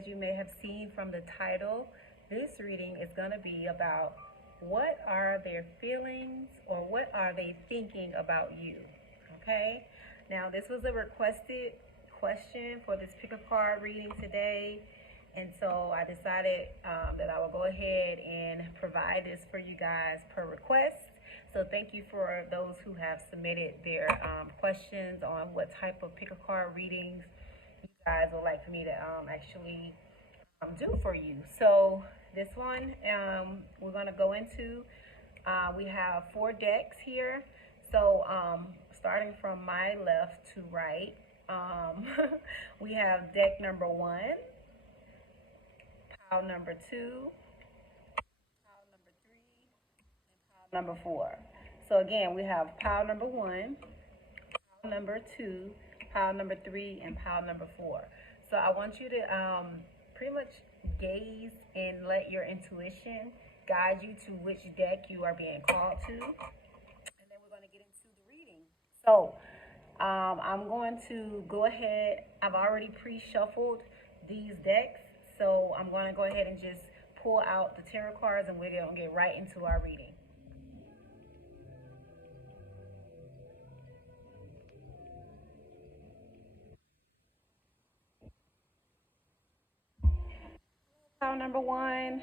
As you may have seen from the title, this reading is going to be about what are their feelings or what are they thinking about you. Okay? Now, this was a requested question for this pick a card reading today. And so I decided that I will go ahead and provide this for you guys per request. So thank you for those who have submitted their questions on what type of pick a card readings you guys would like for me to actually do for you. So this one we're going to go into, we have 4 decks here. So starting from my left to right, we have deck number 1, pile number 2, pile number 3, pile number 4. So again, we have pile number 1, pile number 2, pile number 3, and pile number 4. So I want you to pretty much gaze and let your intuition guide you to which deck you are being called to. And then we're going to get into the reading. So I'm going to go ahead. I've already pre-shuffled these decks. So I'm going to go ahead and just pull out the tarot cards and we're going to get right into our reading. Pile number 1,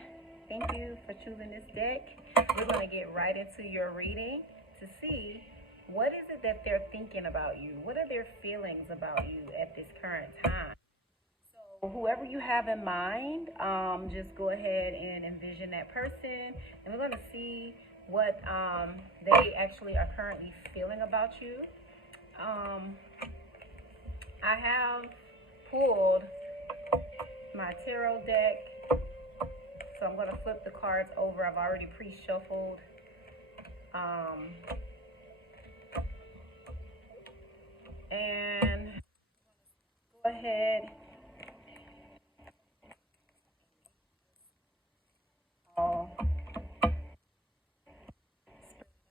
thank you for choosing this deck. We're going to get right into your reading to see what is it that they're thinking about you. What are their feelings about you at this current time? So whoever you have in mind, just go ahead and envision that person. And we're going to see what they actually are currently feeling about you. I have pulled my tarot deck. So I'm going to flip the cards over. I've already pre-shuffled. And go ahead. I'll spread it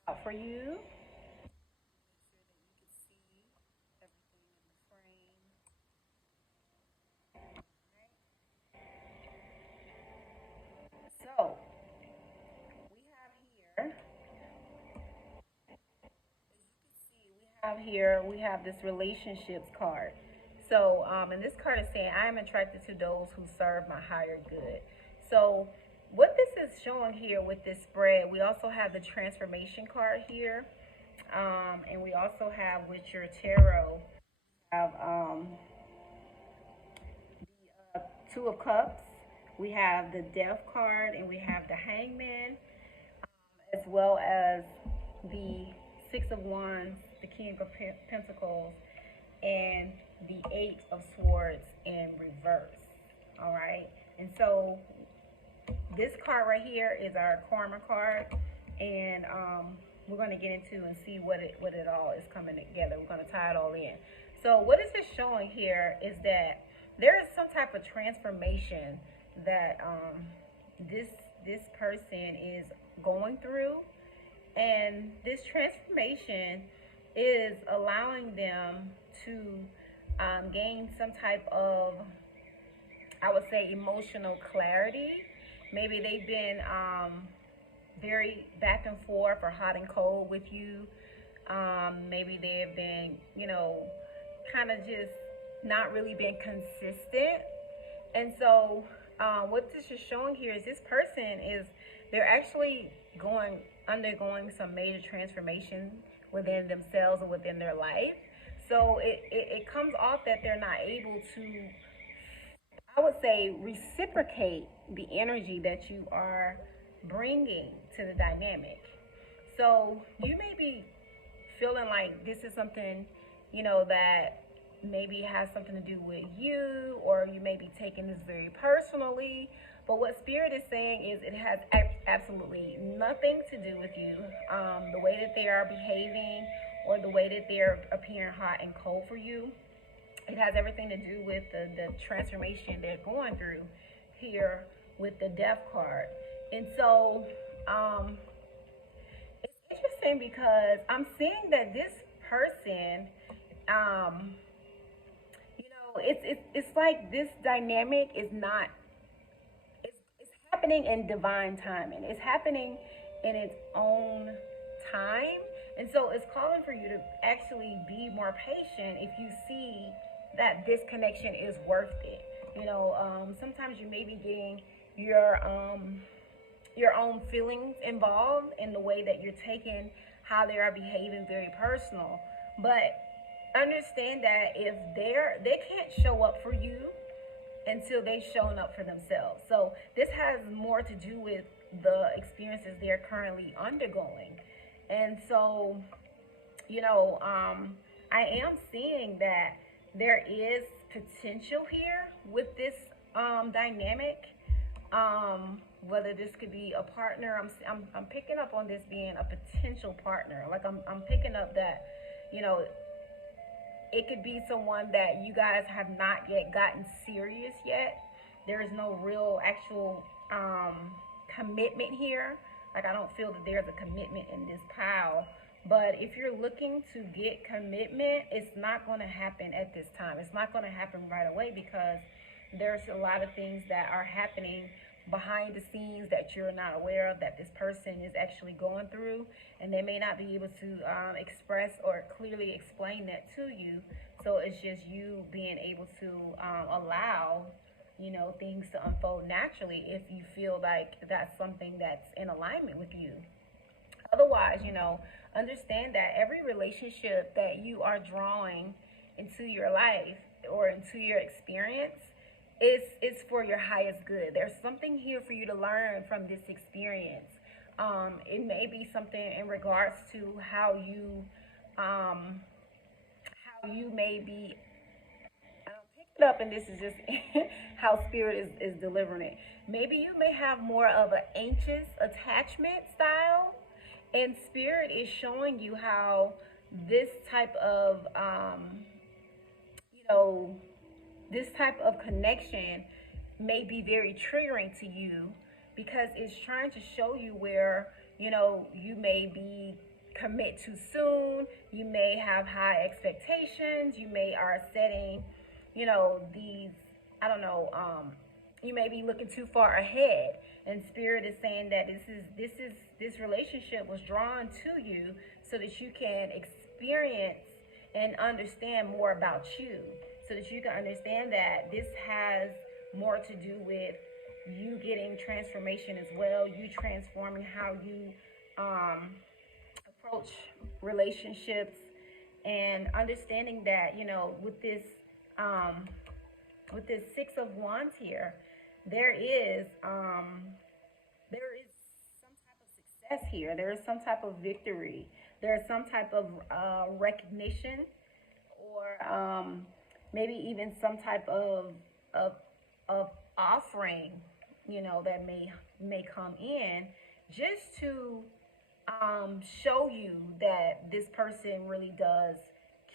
out for you. So we have here, we have this relationships card. So, and this card is saying, I am attracted to those who serve my higher good. So, what this is showing here with this spread, we also have the transformation card here. And we also have with your tarot, have the 2 of Cups. We have the Death card, and we have the Hangman, as well as the 6 of Wands, the King of Pentacles, and the 8 of Swords in reverse. All right. And so this card right here is our karma card, and we're going to get into and see what it all is coming together. We're going to tie it all in. So what is this showing here is that there is some type of transformation that this person is going through, and this transformation is allowing them to gain some type of, I would say, emotional clarity. Maybe they've been very back and forth or hot and cold with you. Maybe they have been, kind of just not really been consistent. And so what this is showing here is this person is, they're actually undergoing some major transformation within themselves and within their life. So it comes off that they're not able to, I would say, reciprocate the energy that you are bringing to the dynamic. So you may be feeling like this is something, that maybe has something to do with you, or you may be taking this very personally. But what Spirit is saying is it has absolutely nothing to do with you. The way that they are behaving or the way that they're appearing hot and cold for you, it has everything to do with the transformation they're going through here with the Death card. And so it's interesting because I'm seeing that this person, It's like this dynamic is not, it's happening in divine timing. It's happening in its own time. And so it's calling for you to actually be more patient if you see that this connection is worth it. Sometimes you may be getting your um your own feelings involved in the way that you're taking how they are behaving very personal. But understand that if they can't show up for you until they've shown up for themselves. So this has more to do with the experiences they're currently undergoing. And so, I am seeing that there is potential here with this dynamic. Whether this could be a partner, I'm picking up on this being a potential partner. Like I'm picking up that, you know, it could be someone that you guys have not yet gotten serious yet. There is no real actual commitment here. Like I don't feel that there's a commitment in this pile. But if you're looking to get commitment, it's not going to happen at this time. It's not going to happen right away because there's a lot of things that are happening behind the scenes that you're not aware of, that this person is actually going through, and they may not be able to express or clearly explain that to you. So it's just you being able to allow things to unfold naturally if you feel like that's something that's in alignment with you. Otherwise, understand that every relationship that you are drawing into your life or into your experience is for your highest good. There's something here for you to learn from this experience. It may be something in regards to how you may be pick it up, and this is just how spirit is delivering it. Maybe you may have more of an anxious attachment style, and spirit is showing you how this type of you know this type of connection may be very triggering to you because it's trying to show you where you may be commit too soon. You may have high expectations. You may are setting these, I don't know, you may be looking too far ahead, and spirit is saying that this relationship was drawn to you so that you can experience and understand more about you, so that you can understand that this has more to do with you getting transformation as well, you transforming how you approach relationships, and understanding that um, with this Six of Wands here, there is some type of success here. There is some type of victory. There is some type of recognition, or maybe even some type of of offering, that may come in just to show you that this person really does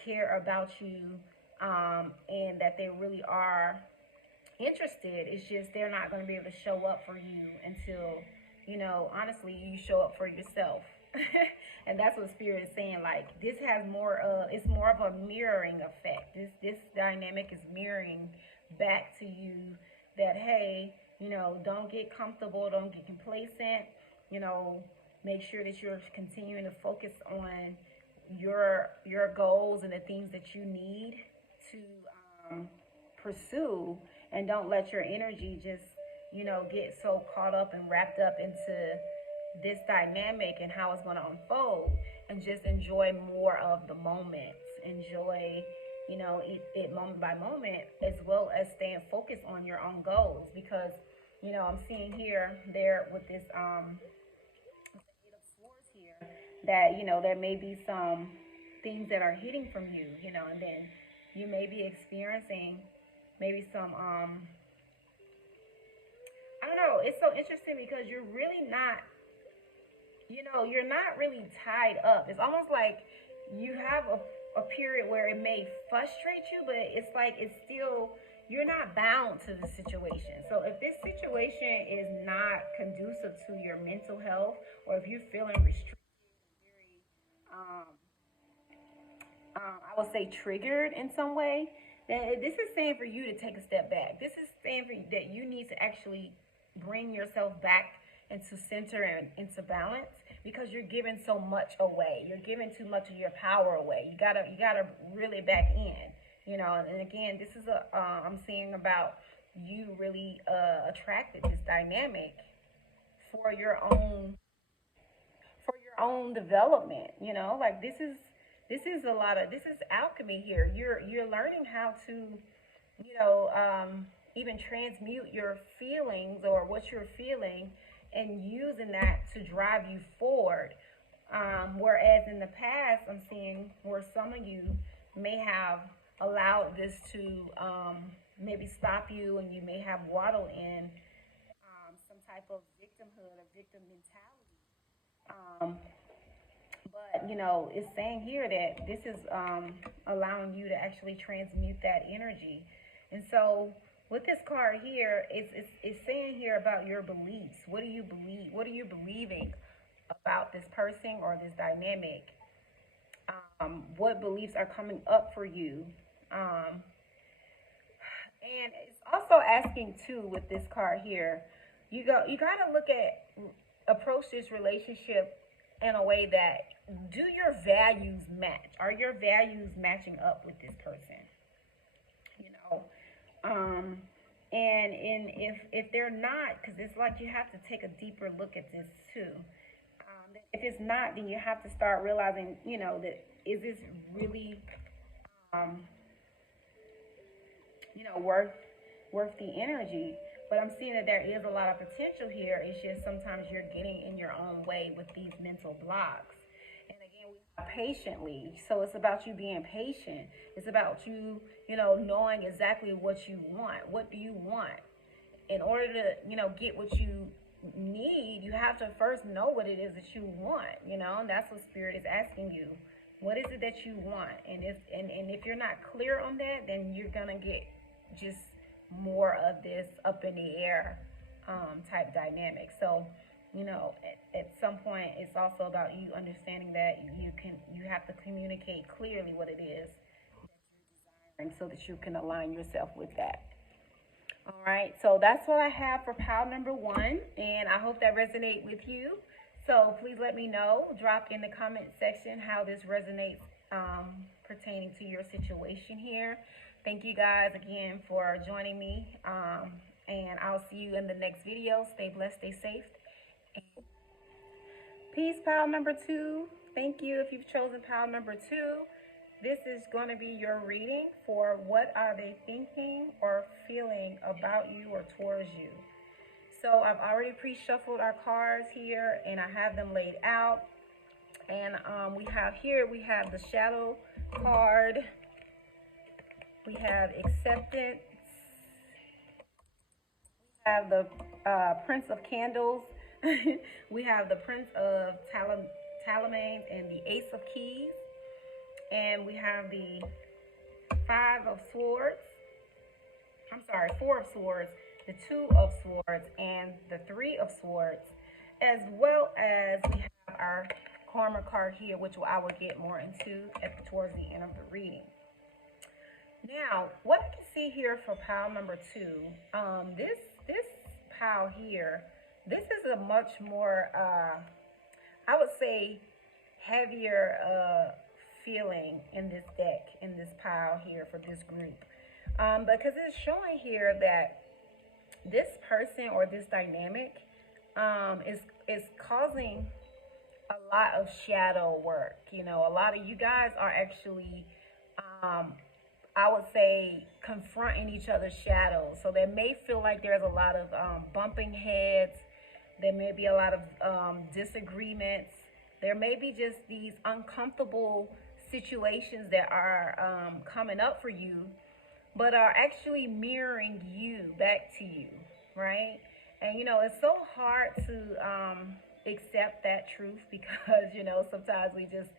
care about you, and that they really are interested. It's just they're not going to be able to show up for you until, honestly, you show up for yourself. And that's what spirit is saying. Like this has it's more of a mirroring effect. This dynamic is mirroring back to you that, hey, don't get comfortable, don't get complacent, you know, make sure that you're continuing to focus on your goals and the things that you need to pursue, and don't let your energy just get so caught up and wrapped up into this dynamic and how it's going to unfold, and just enjoy more of the moments. Enjoy it moment by moment, as well as staying focused on your own goals, because I'm seeing here there with this Eight of Swords here, that there may be some things that are hidden from you, and then you may be experiencing maybe some I don't know. It's so interesting because you're really not, you're not really tied up. It's almost like you have a period where it may frustrate you, but it's like it's still, you're not bound to the situation. So if this situation is not conducive to your mental health, or if you're feeling restricted, very, I would say triggered in some way, And this is saying for you to take a step back. This is saying for you that you need to actually bring yourself back into center and into balance, because you're giving so much away. You're giving too much of your power away. You gotta really back in. And again, this is I'm seeing about you really attracted this dynamic for your own development. Like this is a lot of, this is alchemy here. You're learning how to, even transmute your feelings or what you're feeling, and using that to drive you forward. Whereas in the past, I'm seeing where some of you may have allowed this to maybe stop you, and you may have waddled in some type of victimhood or victim mentality. Um, but it's saying here that this is allowing you to actually transmute that energy. And so with this card here, it's saying here about your beliefs. What do you believe? What are you believing about this person or this dynamic? What beliefs are coming up for you? And it's also asking too, with this card here, you gotta approach this relationship in a way that, do your values match? Are your values matching up with this person? You know, and if they're not, because it's like you have to take a deeper look at this too. If it's not, then you have to start realizing, that is this really, worth the energy. But I'm seeing that there is a lot of potential here. It's just sometimes you're getting in your own way with these mental blocks. And again, we have patiently. So it's about you being patient. It's about you, knowing exactly what you want. What do you want? In order to, get what you need, you have to first know what it is that you want, and that's what Spirit is asking you. What is it that you want? And if you're not clear on that, then you're gonna get just more of this up in the air type dynamic. So, at some point, it's also about you understanding that you have to communicate clearly what it is that you're desiring, so that you can align yourself with that. All right, so that's what I have for pile number 1, and I hope that resonates with you. So please let me know, drop in the comment section how this resonates pertaining to your situation here. Thank you guys again for joining me, and I'll see you in the next video. Stay blessed, stay safe. Peace, pile number 2. Thank you if you've chosen pile number 2. This is going to be your reading for what are they thinking or feeling about you or towards you. So I've already pre-shuffled our cards here, and I have them laid out. And we have the shadow card. We have acceptance. We have the Prince of Candles. We have the Prince of Talamains and the Ace of Keys. And we have the 4 of Swords, the 2 of Swords, and the 3 of Swords, as well as we have our Karma card here, which I will get more into towards the end of the reading. Now, what I can see here for pile number 2, this pile here, this is a much more, I would say, heavier feeling in this deck, in this pile here for this group, because it's showing here that this person or this dynamic is causing a lot of shadow work. A lot of you guys are actually, I would say, confronting each other's shadows. So there may feel like there's a lot of bumping heads. There may be a lot of disagreements. There may be just these uncomfortable situations that are coming up for you, but are actually mirroring you back to you, right? And it's so hard to accept that truth, because sometimes we just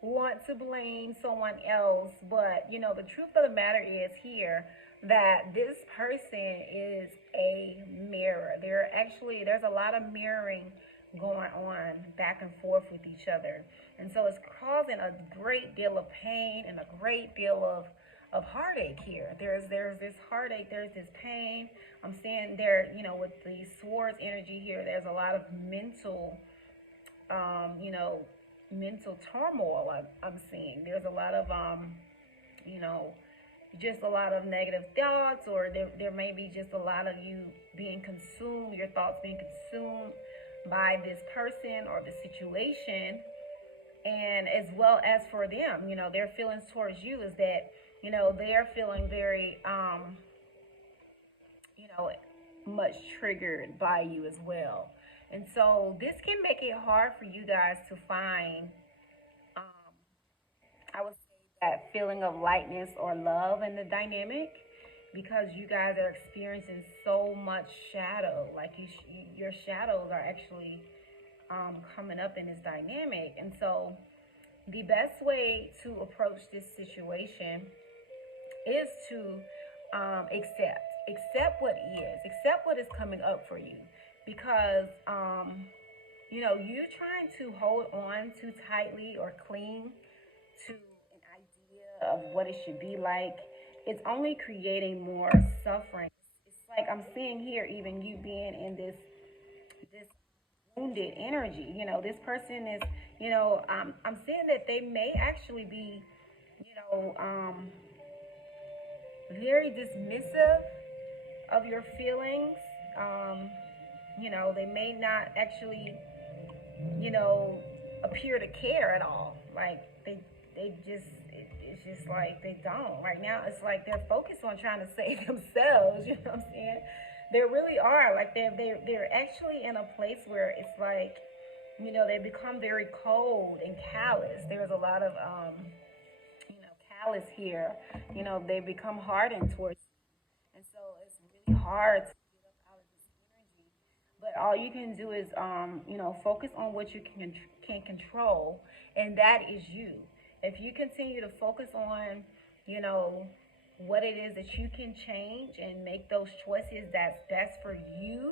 want to blame someone else. But the truth of the matter is here that this person is a mirror. There's a lot of mirroring going on back and forth with each other, and so it's causing a great deal of pain and a great deal of of heartache here. There's this heartache, there's this pain. I'm seeing there, with the swords energy here, there's a lot of mental, you know, mental turmoil. I'm seeing there's a lot of, you know, just a lot of negative thoughts, or there may be just a lot of you being consumed, your thoughts being consumed by this person or the situation. And as well as for them, their feelings towards you is that, they're feeling very, you know, much triggered by you as well. And so this can make it hard for you guys to find, um, I would say, that feeling of lightness or love in the dynamic, because you guys are experiencing so much shadow. Like your shadows are actually coming up in this dynamic. And so the best way to approach this situation is to accept what is, accept what is coming up for you, because you trying to hold on too tightly or cling to an idea of what it should be like, it's only creating more suffering. It's like I'm seeing here, even you being in this wounded energy. This person is, I'm seeing that they may actually be, you know, um, very dismissive of your feelings. Um, they may not actually, appear to care at all. Like they just, it's just like they don't. Right now, it's like they're focused on trying to save themselves. You know what I'm saying? They really are. Like they're actually in a place where it's like, they become very cold and callous. There's a lot of callous here. They become hardened towards you, and so it's really hard to get up out of this energy. But all you can do is focus on what you can control, and that is you. If you continue to focus on, you know, what it is that you can change and make those choices that's best for you,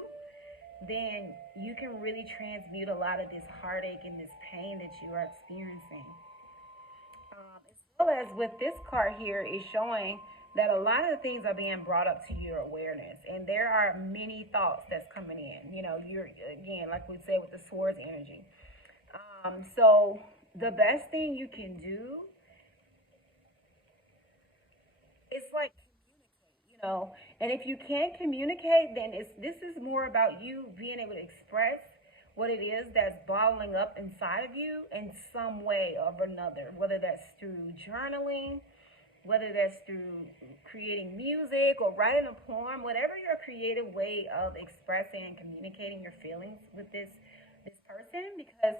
then you can really transmute a lot of this heartache and this pain that you are experiencing. As well as with this card here is showing that a lot of the things are being brought up to your awareness, and there are many thoughts that's coming in. You're, again, like we said, with the swords energy. So the best thing you can do is like communicate. And if you can't communicate, then this is more about you being able to express what it is that's bottling up inside of you in some way or another, whether that's through journaling, whether that's through creating music or writing a poem, whatever your creative way of expressing and communicating your feelings with this person, because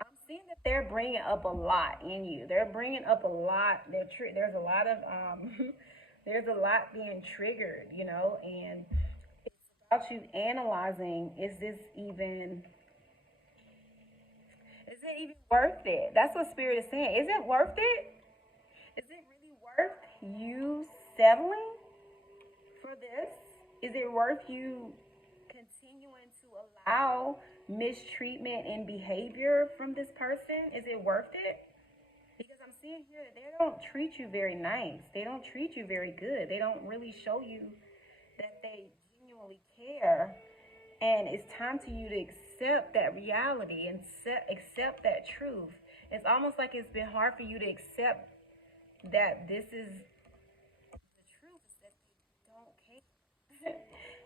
I'm seeing that they're bringing up a lot in you. They're bringing up a lot. There's a lot of there's a lot being triggered, and it's about you analyzing: is it even worth it? That's what Spirit is saying. Is it worth it? Is it really worth you settling for this? Is it worth you continuing to allow mistreatment and behavior from this person? Is it worth it? Because I'm seeing here that they don't treat you very nice. They don't treat you very good. They don't really show you that they genuinely care. And it's time to you to accept that reality and accept that truth. It's almost like it's been hard for you to accept that this is the truth, is that they don't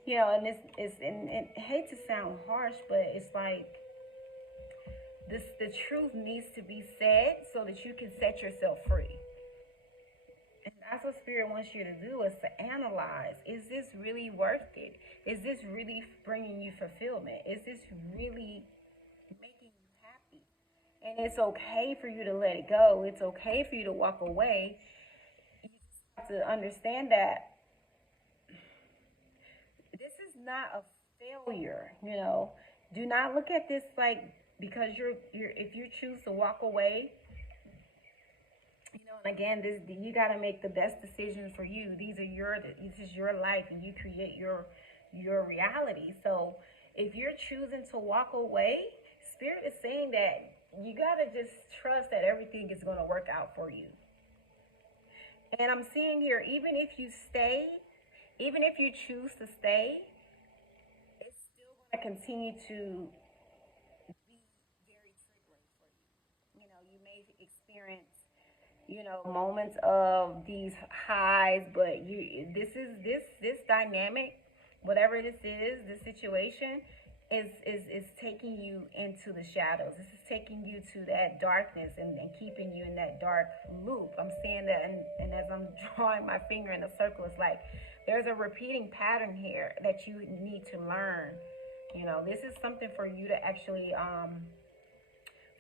care. And and I hate to sound harsh, but it's like the truth needs to be said so that you can set yourself free. And that's what Spirit wants you to do, is to analyze: is this really worth it? Is this really bringing you fulfillment? Is this really making you happy? And it's okay for you to let it go. It's okay for you to walk away. You just have to understand that this is not a failure. Do not look at this like, because you're if you choose to walk away, and again, you got to make the best decisions for you. This is your life, and you create your reality. So if you're choosing to walk away, Spirit is saying that you got to just trust that everything is going to work out for you. And I'm seeing here, even if you stay, even if you choose to stay, it's still going to continue to be very triggering for you. You may experience, moments of these highs, but this dynamic, whatever this situation is taking you into the shadows. This is taking you to that darkness and keeping you in that dark loop. I'm seeing that, and as I'm drawing my finger in a circle, it's like there's a repeating pattern here that you need to learn. This is something for you to actually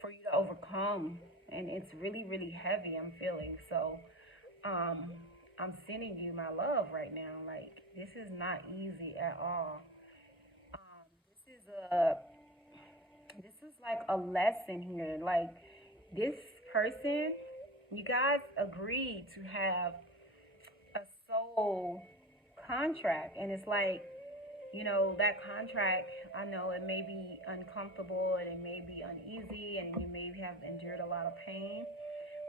for you to overcome, and it's really really heavy, I'm feeling. So um I'm sending you my love right now. Like, this is not easy at all. This is a this is like a lesson here. Like, this person, you guys agreed to have a soul contract, and it's like, that contract, I know it may be uncomfortable and it may be uneasy and you may have endured a lot of pain,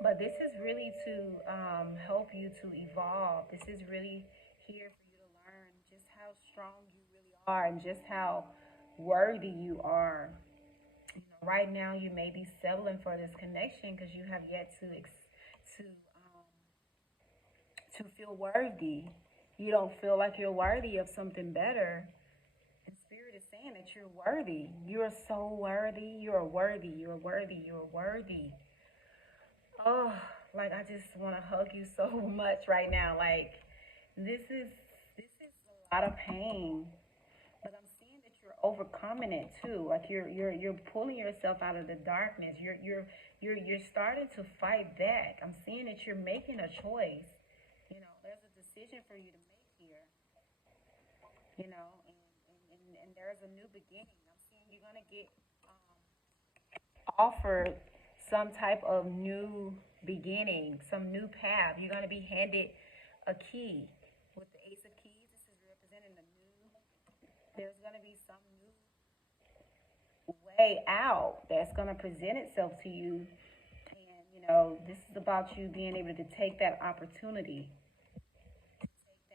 but this is really to help you to evolve. This is really here for you to learn just how strong you really are and just how worthy you are. Right now you may be settling for this connection because you have yet to feel worthy. You don't feel like you're worthy of something better. And Spirit is saying that you're worthy. You are so worthy. You are worthy. You are worthy. You are worthy. Oh, like, I just want to hug you so much right now. Like, this is a lot of pain, but I'm seeing that you're overcoming it too. Like, you're pulling yourself out of the darkness. You're starting to fight back. I'm seeing that you're making a choice. There's a decision for you to make here. And there's a new beginning. I'm seeing you're gonna get offered some type of new beginning, some new path. You're gonna be handed a key. With the Ace of Keys, this is representing the new. There's gonna be some new way out that's gonna present itself to you, and this is about you being able to take that opportunity,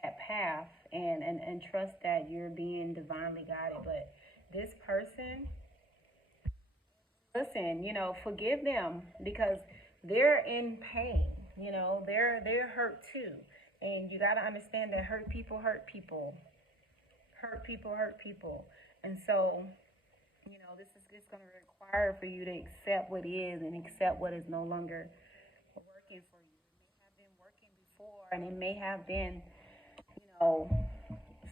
that path, and trust that you're being divinely guided. But this person, listen, forgive them because they're in pain. They're hurt too. And you got to understand that hurt people hurt people. Hurt people hurt people. And so, this is just going to require for you to accept what is and accept what is no longer working for you. It may have been working before, and it may have been, know,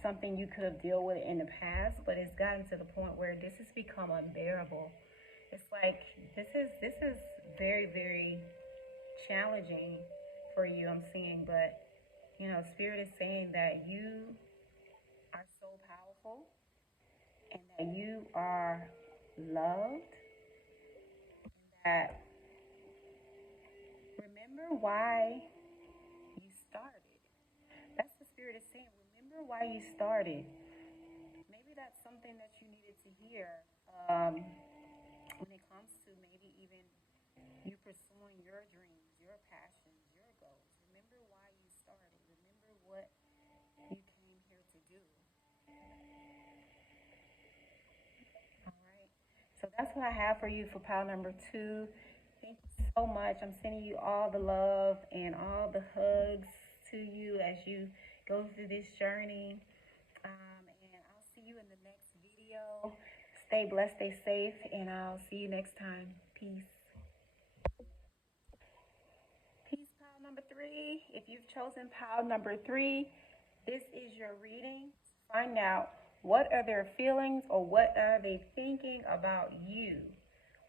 something you could have dealt with in the past, but it's gotten to the point where this has become unbearable. It's like this is very very challenging for you. I'm seeing, but Spirit is saying that you are so powerful and that you are loved. That remember why you started. That's the Spirit is saying. Remember why you started. Maybe that's something that you needed to hear when it comes to maybe even you pursuing your dreams, your passions, your goals. Remember why you started. Remember what you came here to do. All right. So that's what I have for you for pile number 2. Thank you so much. I'm sending you all the love and all the hugs to you as you go through this journey. And I'll see you in the next video. Stay blessed, stay safe, and I'll see you next time. Peace. Peace, pile number 3. If you've chosen pile number 3, this is your reading. Find out what are their feelings or what are they thinking about you.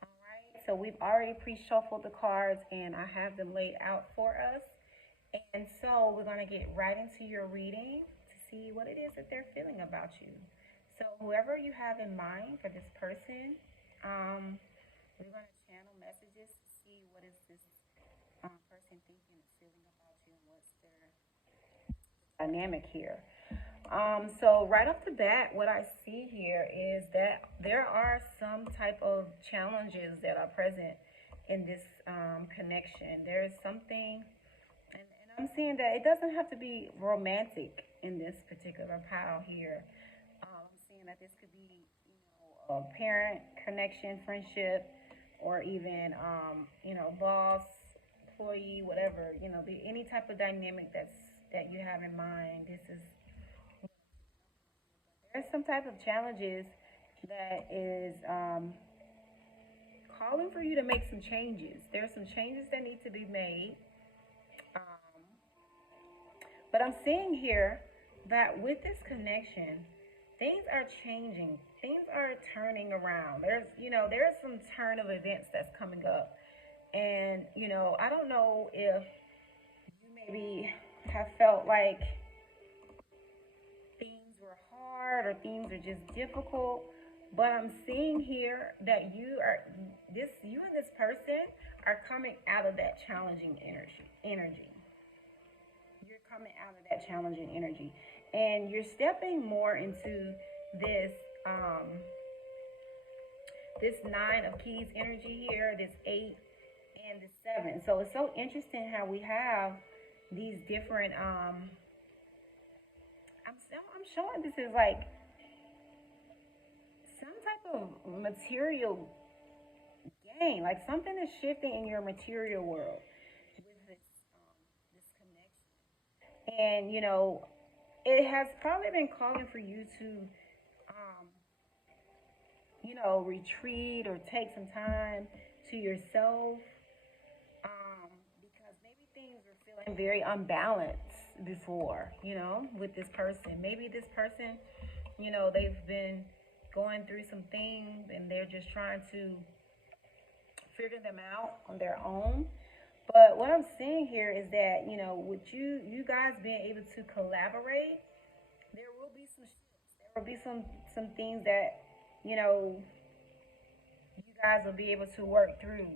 All right. So we've already pre-shuffled the cards and I have them laid out for us. And so we're going to get right into your reading to see what it is that they're feeling about you. So whoever you have in mind for this person, we're going to channel messages to see what is this person thinking and feeling about you and what's their dynamic here. So right off the bat, what I see here is that there are some type of challenges that are present in this connection. There is something, and I'm seeing that it doesn't have to be romantic in this particular pile here. I'm seeing that this could be, a parent connection, friendship, or even, boss, employee, whatever. Be any type of dynamic that you have in mind. There's some type of challenges that is calling for you to make some changes. There's some changes that need to be made. Um, but I'm seeing here that with this connection, things are changing. Things are turning around. There's some turn of events that's coming up. And, I don't know if you maybe have felt like things were hard or things are just difficult. But I'm seeing here that you and this person are coming out of that challenging energy. You're coming out of that challenging energy, and you're stepping more into this um, this 9 of keys energy here, this 8 and the 7. So it's so interesting how we have these different. I'm showing this is like some type of material gain, like something is shifting in your material world with this connection. And it has probably been calling for you to, um, retreat or take some time to yourself, because maybe things were feeling very unbalanced before, with this person. Maybe this person, they've been going through some things and they're just trying to figure them out on their own. But what I'm seeing here is that, with you guys being able to collaborate, there will be some shifts. There will be some things that, you guys will be able to work through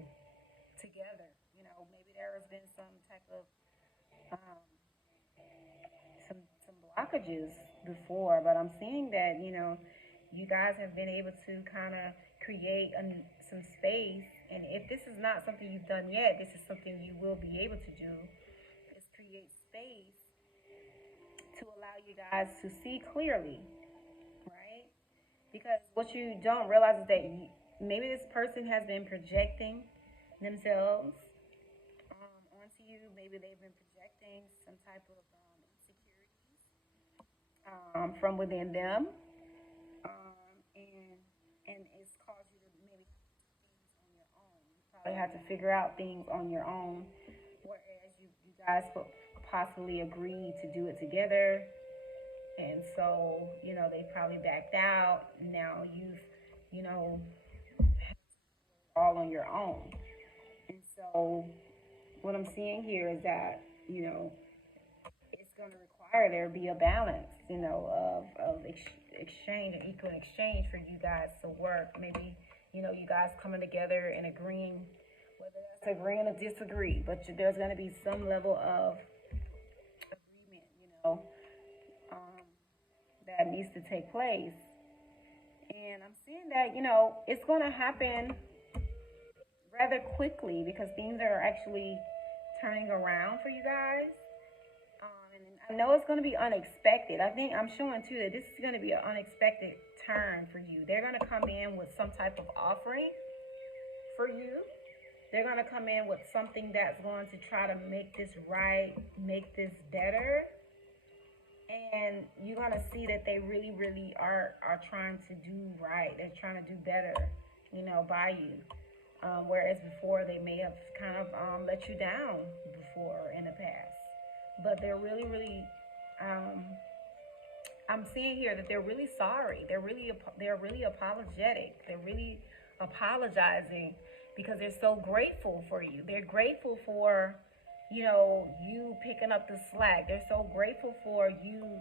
together. Maybe there has been some type of um, some blockages before, but I'm seeing that you guys have been able to kind of create some space. And if this is not something you've done yet, this is something you will be able to do. Is create space to allow you guys to see clearly, right? Because what you don't realize is that maybe this person has been projecting themselves onto you. Maybe they've been projecting some type of insecurities from within them, and it's caused you to maybe have to do things on your own. You probably have to figure out things on your own, whereas you guys possibly agreed to do it together. And so, they probably backed out. Now you've, you know, all on your own. And so, what I'm seeing here is that, it's going to require there be a balance, of exchange and equal exchange for you guys to work. Maybe, you guys coming together and agreeing, whether that's agreeing or disagree, but there's going to be some level of agreement, um, that needs to take place. And I'm seeing that, it's going to happen rather quickly because things are actually turning around for you guys. And I know it's going to be unexpected. I think I'm showing too that this is going to be an unexpected turn for you. They're going to come in with some type of offering for you. They're going to come in with something that's going to try to make this right, make this better. And you're going to see that they really, really are trying to do right. They're trying to do better, by you. Whereas before they may have kind of let you down before in the past. But they're really, really, I'm seeing here that they're really sorry. They're really apologetic. They're really apologizing because they're so grateful for you. They're grateful for, you picking up the slack. They're so grateful for you,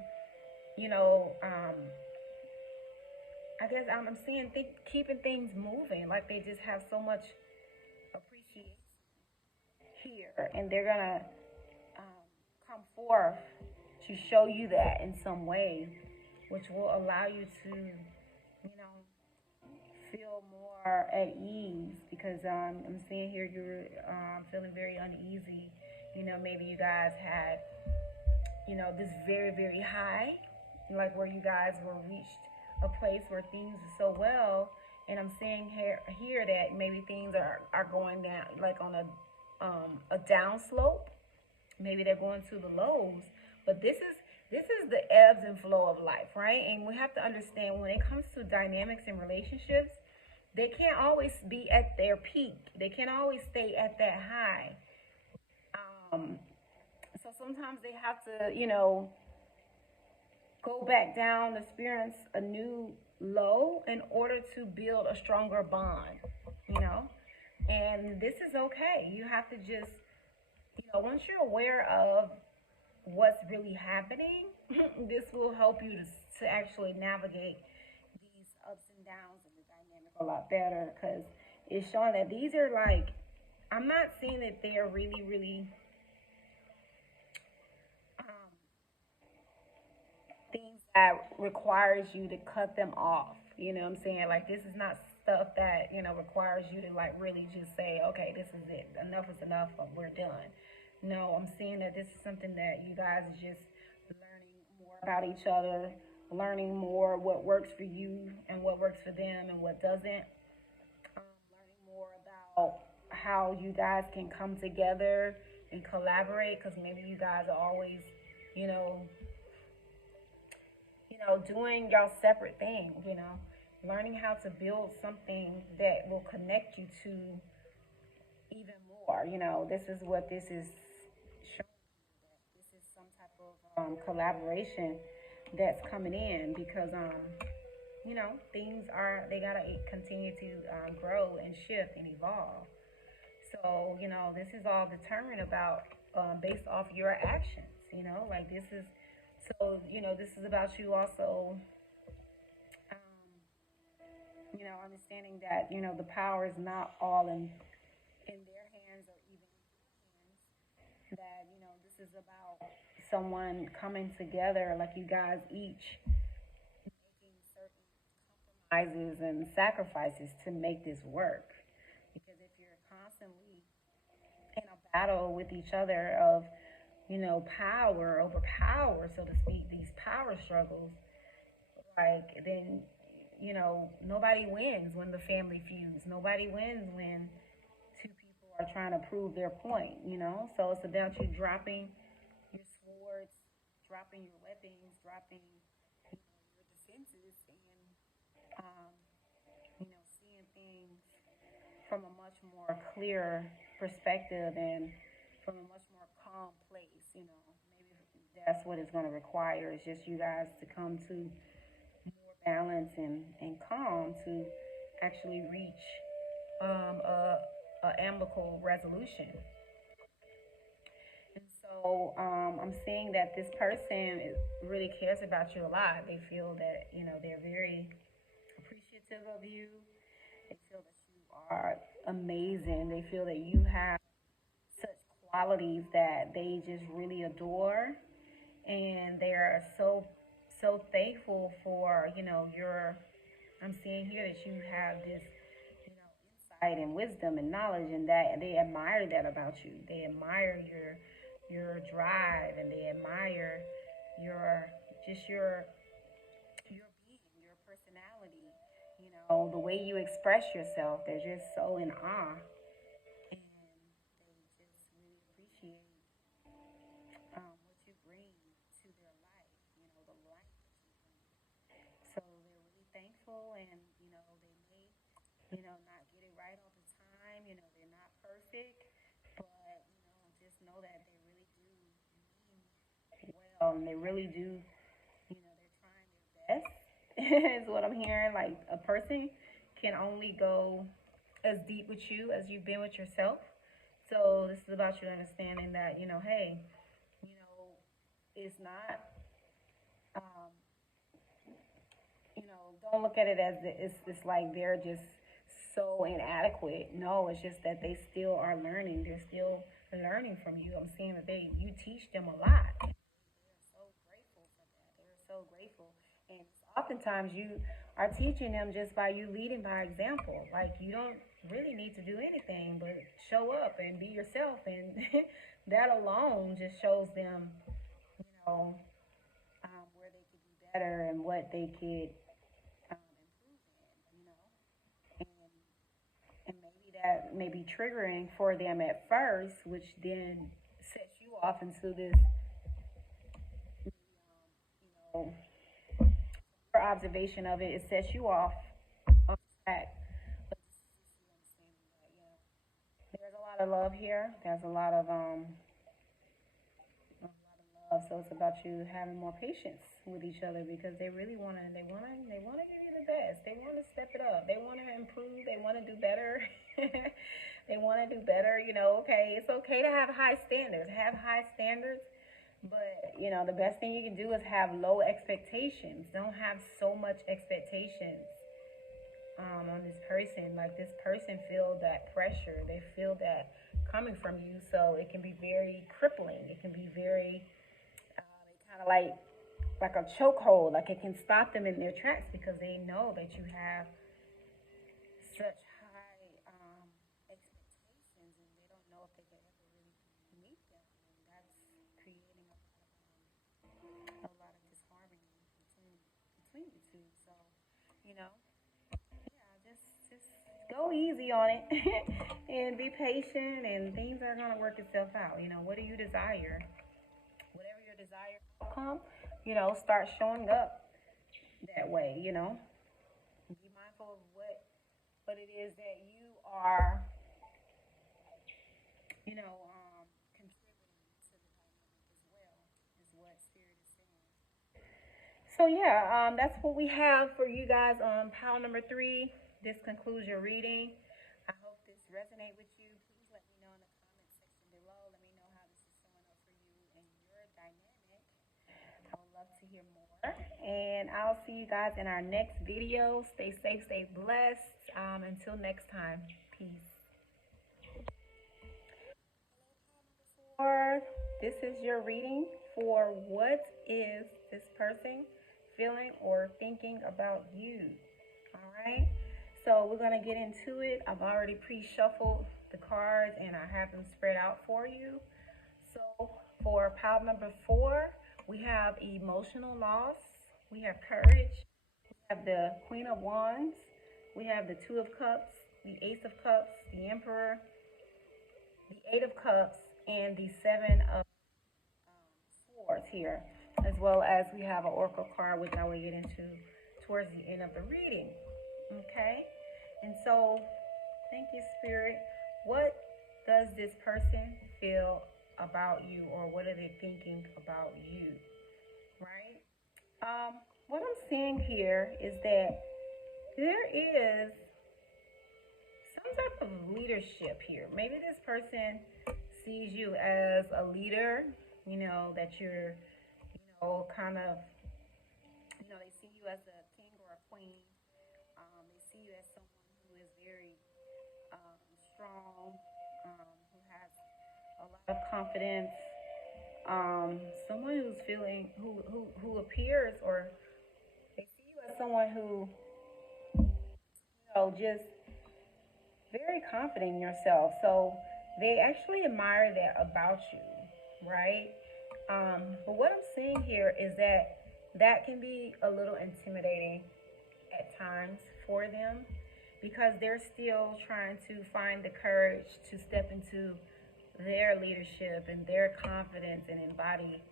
I guess I'm seeing keeping things moving. Like they just have so much appreciation here, and they're gonna come forth to show you that in some way, which will allow you to, feel more at ease because I'm seeing here you're feeling very uneasy. Maybe you guys had, this very, very high, like where you guys were reached a place where things are so well. And I'm seeing here that maybe things are going down, like on a down slope. Maybe they're going to the lows. But this is the ebbs and flow of life, right? And we have to understand, when it comes to dynamics in relationships, they can't always be at their peak. They can't always stay at that high. Um, so sometimes they have to, go back down, experience a new low in order to build a stronger bond, you know? And this is okay. You have to just, once you're aware of what's really happening, this will help you to actually navigate these ups and downs of the dynamic a lot better, because it's showing that these are like, I'm not saying that they are really, really um, things that requires you to cut them off. You know what I'm saying? Like, this is not stuff that, requires you to like really just say, okay, this is it. Enough is enough. We're done. No, I'm seeing that this is something that you guys are just learning more about each other, learning more what works for you and what works for them and what doesn't. Learning more about how you guys can come together and collaborate, because maybe you guys are always, you know, doing y'all separate things, learning how to build something that will connect you to even more. This is what this is showing you, that this is some type of collaboration that's coming in, because things are, they gotta continue to grow and shift and evolve. So this is all determined about, based off your actions. Like, this is, so this is about you also, understanding that the power is not all in their hands or even in your hands. That this is about someone coming together, like you guys each making certain compromises and sacrifices to make this work. Because if you're constantly in a battle with each other of, power over power, so to speak, these power struggles, like, then, nobody wins when the family feuds. Nobody wins when two people are trying to prove their point. So it's about you dropping your swords, dropping your weapons, dropping, your defenses, and, seeing things from a much more clear perspective and from a much more calm place. Maybe that's what it's going to require, is just you guys to come to more balance and calm to actually reach a amicable resolution. And so I'm seeing that this person really cares about you a lot. They feel that they're very appreciative of you. They feel that you are amazing. They feel that you have such qualities that they just really adore, and they are so thankful for your. I'm seeing here that you have this insight and wisdom and knowledge, and that they admire that about you. They admire your drive, and they admire your just your being, your personality, the way you express yourself. They're just so in awe, and they just really appreciate what you bring to their life, the light that you bring. So they're really thankful, and they may, not get it right all the time. They're not perfect, but just know that they really do mean well, and they really do. They're trying their best. Is what I'm hearing. Like, a person can only go as deep with you as you've been with yourself. So this is about you understanding that hey, you know, it's not. Um, don't look at it as it's like they're just so inadequate. No, it's just that they still are learning. They're still learning from you. I'm seeing that you teach them a lot. They're so grateful for that. They're so grateful. And oftentimes you are teaching them just by you leading by example. Like, you don't really need to do anything but show up and be yourself, and that alone just shows them, you know, where they could be better and what they could improve in, and maybe that may be triggering for them at first, which then sets you off into this, you know, your observation of it, it sets you off on track. But there's a lot of love here. There's a lot of love. So it's about you having more patience with each other because they wanna give you the best. They wanna step it up. They wanna improve. They wanna do better. They wanna do better. Okay, it's okay to have high standards. Have high standards, but the best thing you can do is have low expectations. Don't have so much expectations on this person. Like this person feel that pressure. They feel that coming from you, so it can be very crippling. It can be very kind of like a chokehold. Like it can stop them in their tracks because they know that you have such high expectations, and they don't know if they can ever really meet them, and that's creating a lot of disharmony between the two. So, you know, yeah, just go easy on it and be patient, and things are gonna work itself out. What do you desire? Whatever your desired outcome, start showing up that way. Be mindful of what it is that you are, contributing to the dynamic as well, is what spirit is saying. So yeah, that's what we have for you guys on pile number 3. This concludes your reading. I hope this resonate with you. Please let me know in the comment section below. Let me know how this is showing up for you and your dynamic. I would love to hear more. And I'll see you guys in our next video. Stay safe, stay blessed. Until next time, peace. Or this is your reading for what is this person feeling or thinking about you. All right. So we're going to get into it. I've already pre-shuffled the cards and I have them spread out for you. So for pile number 4, we have emotional loss. We have courage. We have the Queen of Wands. We have the Two of Cups, the Ace of Cups, the Emperor, the Eight of Cups, and the Seven of Swords here, as well as we have an Oracle card, which I will get into towards the end of the reading. Okay? And so, thank you, Spirit. What does this person feel about you, or what are they thinking about you? Right? What I'm seeing here is that there is some type of leadership here. Maybe this person sees you as a leader, that you're, kind of, they see you as a king or a queen. They see you as someone who is very strong, who has a lot of confidence, someone who's feeling, who appears, or they see you as someone who, just very confident in yourself. So they actually admire that about you, right? But what I'm seeing here is that can be a little intimidating at times for them because they're still trying to find the courage to step into their leadership and their confidence and embody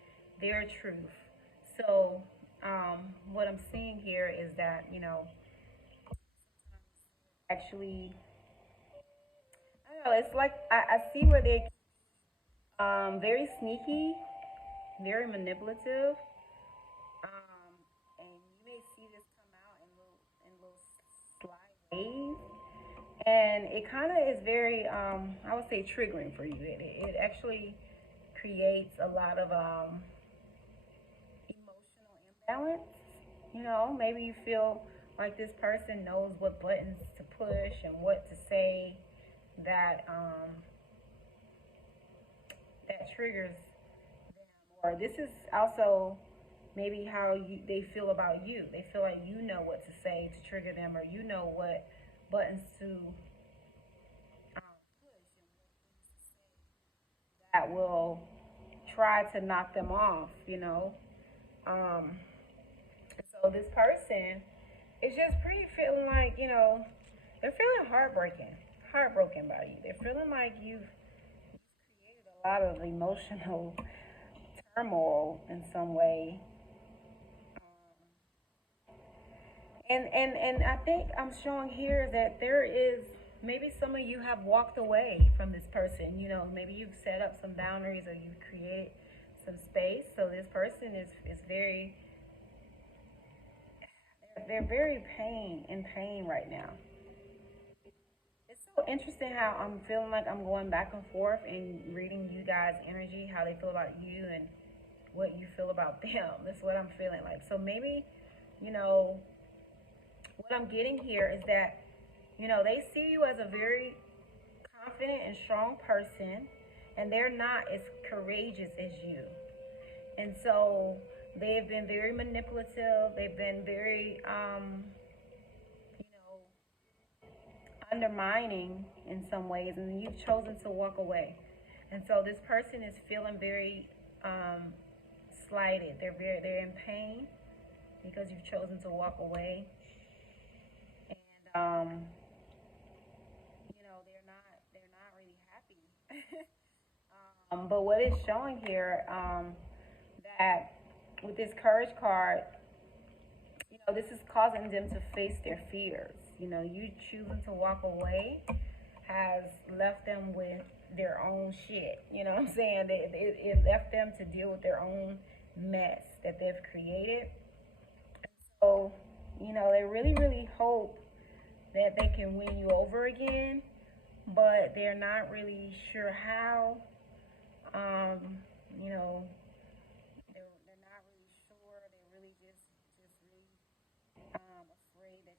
their truth. So, what I'm seeing here is that, actually, I don't know, it's like I see where they very sneaky, very manipulative, and you may see this come out in little sly ways, and it kind of is very, I would say, triggering for you. It actually creates a lot of emotional imbalance. Maybe you feel like this person knows what buttons to push and what to say that that triggers them. Or this is also maybe how they feel about you. They feel like you know what to say to trigger them, or you know what buttons to push and what things to say that will try to knock them off, you know. Um, so this person is just pretty feeling like, you know, they're feeling heartbroken by you. They're feeling like you've created a lot of emotional turmoil in some way. And I think I'm showing here that there is maybe some of you have walked away from this person. You know, maybe you've set up some boundaries or you've created some space. So this person is very, they're very in pain right now. It's so interesting how I'm feeling like I'm going back and forth and reading you guys' energy, how they feel about you and what you feel about them. That's what I'm feeling like. So maybe, you know, what I'm getting here is that, you know, they see you as a very confident and strong person, and they're not as courageous as you. And so they've been very manipulative. They've been very, you know, undermining in some ways, and you've chosen to walk away. And so this person is feeling very slighted. They're in pain because you've chosen to walk away, and you know they're not really happy. But what it's showing here, that with this courage card, you know, this is causing them to face their fears. You know, you choosing to walk away has left them with their own shit. You know what I'm saying? It left them to deal with their own mess that they've created. So, you know, they really, really hope that they can win you over again, but they're not really sure how. Um, you know, they're not really sure. They're really just really afraid that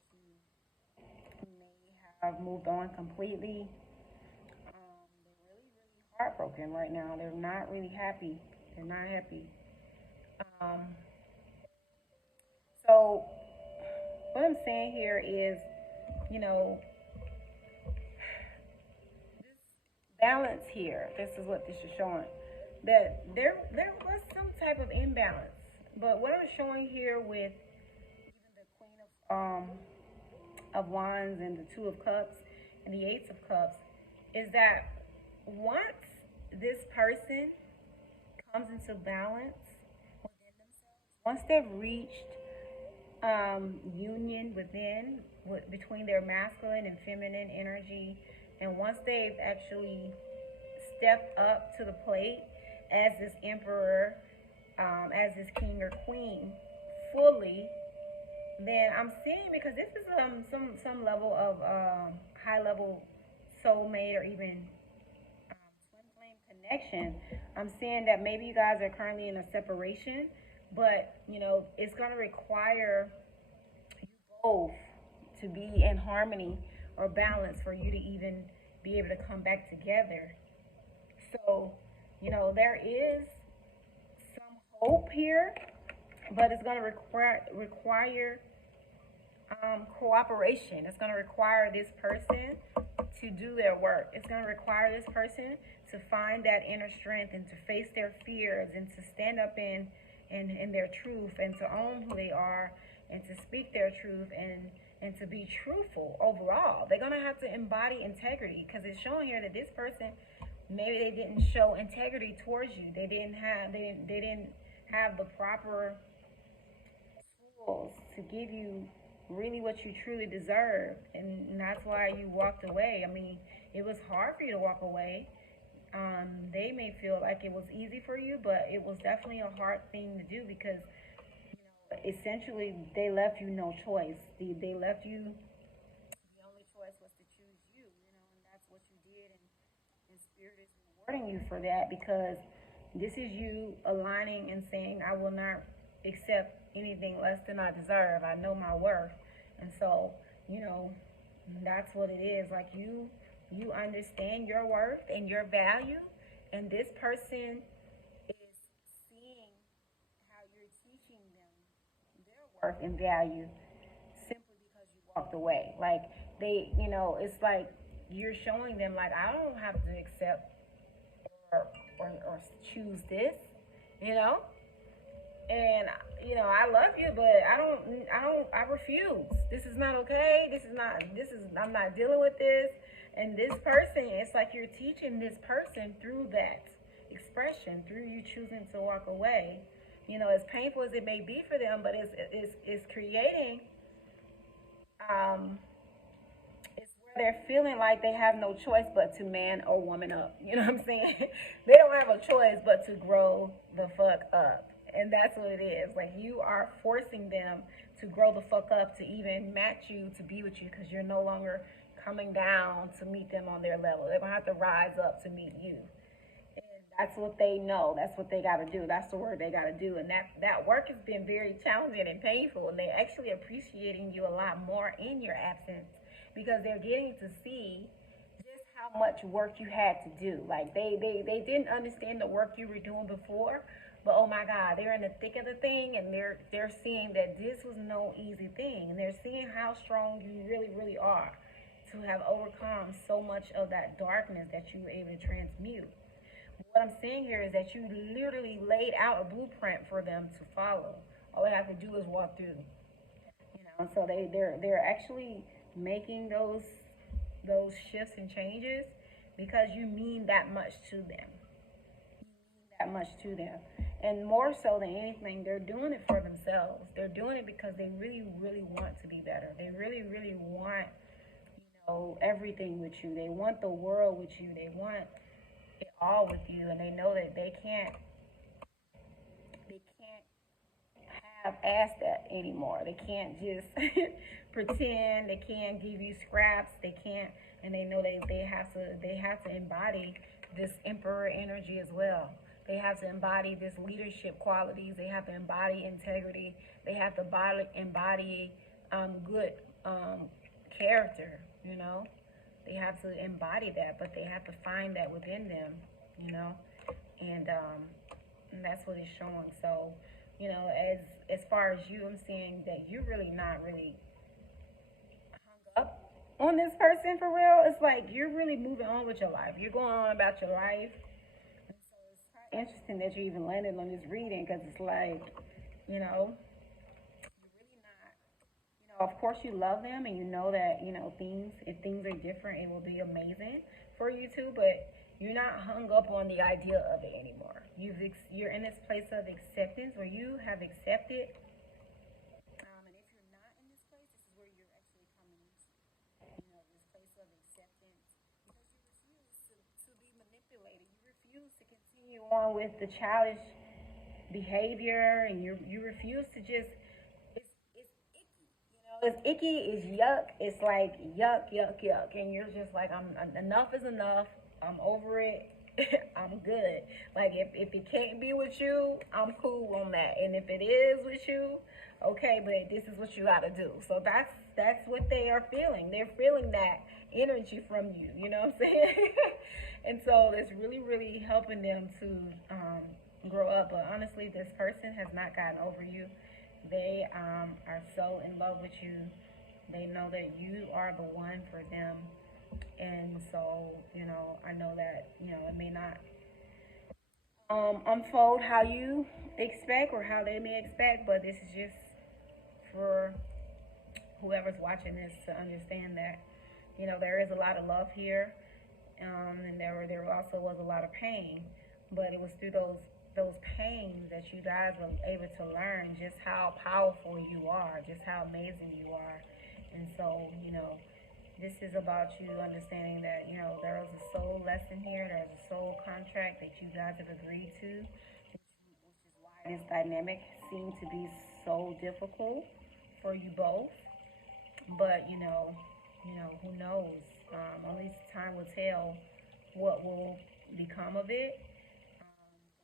you may have moved on completely. They're really, really heartbroken right now. They're not really happy. They're not happy. Um, so what I'm saying here is, you know, balance here. This is what this is showing. That there was some type of imbalance. But what I'm showing here with even the Queen of Wands and the Two of Cups and the Ace of Cups is that once this person comes into balance within themselves, once they've reached union between their masculine and feminine energy, and once they've actually stepped up to the plate as this emperor, as this king or queen, fully, then I'm seeing, because this is some level of high level soulmate or even twin flame connection. I'm seeing that maybe you guys are currently in a separation, but you know it's going to require you both to be in harmony or balance for you to even be able to come back together. So, you know, there is some hope here, but it's going to require cooperation. It's going to require this person to do their work. It's going to require this person to find that inner strength and to face their fears and to stand up in their truth and to own who they are and to speak their truth and to be truthful overall. They're going to have to embody integrity, because it's showing here that this person, maybe they didn't show integrity towards you. They didn't have the proper tools to give you really what you truly deserve, and that's why you walked away. I mean, it was hard for you to walk away. They may feel like it was easy for you, but it was definitely a hard thing to do, because essentially they left you no choice. They left you, the only choice was to choose you, you know, and that's what you did, and spirit is rewarding you for that, because this is you aligning and saying, I will not accept anything less than I deserve. I know my worth. And so, you know, that's what it is. Like you understand your worth and your value, and this person is seeing how you're teaching them their worth and value simply because you walked away. Like they, you know, it's like you're showing them like, I don't have to accept or or choose this, you know. And I love you, but I refuse. This is not okay. I'm not dealing with this. And this person, it's like you're teaching this person through that expression, through you choosing to walk away. As painful as it may be for them, but it's creating, um, it's where they're feeling like they have no choice but to man or woman up. You know what I'm saying? They don't have a choice but to grow the fuck up. And that's what it is. Like, you are forcing them to grow the fuck up, to even match you, to be with you, because you're no longer coming down to meet them on their level. They're going to have to rise up to meet you. And that's what they know. That's what they got to do. That's the work they got to do. And that work has been very challenging and painful. And they're actually appreciating you a lot more in your absence, because they're getting to see just how much work you had to do. Like, they didn't understand the work you were doing before. But oh my God, they're in the thick of the thing, and they're seeing that this was no easy thing. And they're seeing how strong you really, really are to have overcome so much of that darkness that you were able to transmute. What I'm saying here is that you literally laid out a blueprint for them to follow. All they have to do is walk through. So they're actually making those shifts and changes because you mean that much to them. That much to them. And more so than anything, they're doing it for themselves. They're doing it because they really, really want to be better. They really, really want, everything with you. They want the world with you. They want it all with you. And they know that they can't have asked that anymore. They can't just pretend. They can't give you scraps. They can't, and they know they have to embody this emperor energy as well. They have to embody this leadership qualities. They have to embody integrity. They have to embody good character. They have to embody that, but they have to find that within them. And that's what it's showing. So, as far as you, I'm seeing that you're really not really hung up on this person for real. It's like you're really moving on with your life. You're going on about your life. Interesting that you even landed on this reading, because it's like, you're really not, of course you love them, and you know that, if things are different, it will be amazing for you too, but you're not hung up on the idea of it anymore. You're in this place of acceptance where you have accepted, and if you're not in this place, this is where you're actually coming into, this place of acceptance, because you refuse to be manipulated. You refuse to continue on with the childish behavior, and you refuse to just, it's icky, it's icky, it's yuck, it's like yuck, yuck, yuck, and you're just like, enough is enough, I'm over it. I'm good. Like, if it can't be with you, I'm cool on that. And if it is with you, okay, but this is what you gotta do. So that's what they are feeling. They're feeling that energy from you. You know what I'm saying? And so it's really, really helping them to grow up. But honestly, this person has not gotten over you. They are so in love with you. They know that you are the one for them. And so, I know that, it may not unfold how you expect or how they may expect, but this is just for whoever's watching this to understand that, there is a lot of love here, and there also was a lot of pain, but it was through those pains that you guys were able to learn just how powerful you are, just how amazing you are. And so, this is about you understanding that, there is a soul lesson here. There's a soul contract that you guys have agreed to, which is why this dynamic seemed to be so difficult for you both. But, who knows? Only time will tell what will become of it.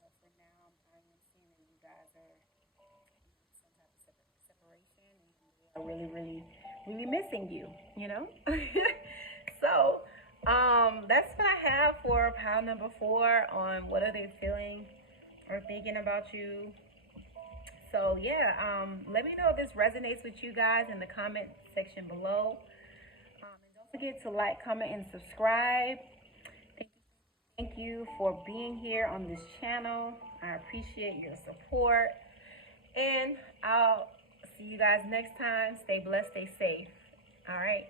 But for now, I am seeing that you guys are in some type of separation, and they are really, really, really missing you, So, that's what I have for pile number 4 on what are they feeling or thinking about you. So, yeah, let me know if this resonates with you guys in the comment section below. And don't forget to like, comment, and subscribe. Thank you Thank you for being here on this channel. I appreciate your support. And I'll see you guys next time. Stay blessed, stay safe. All right.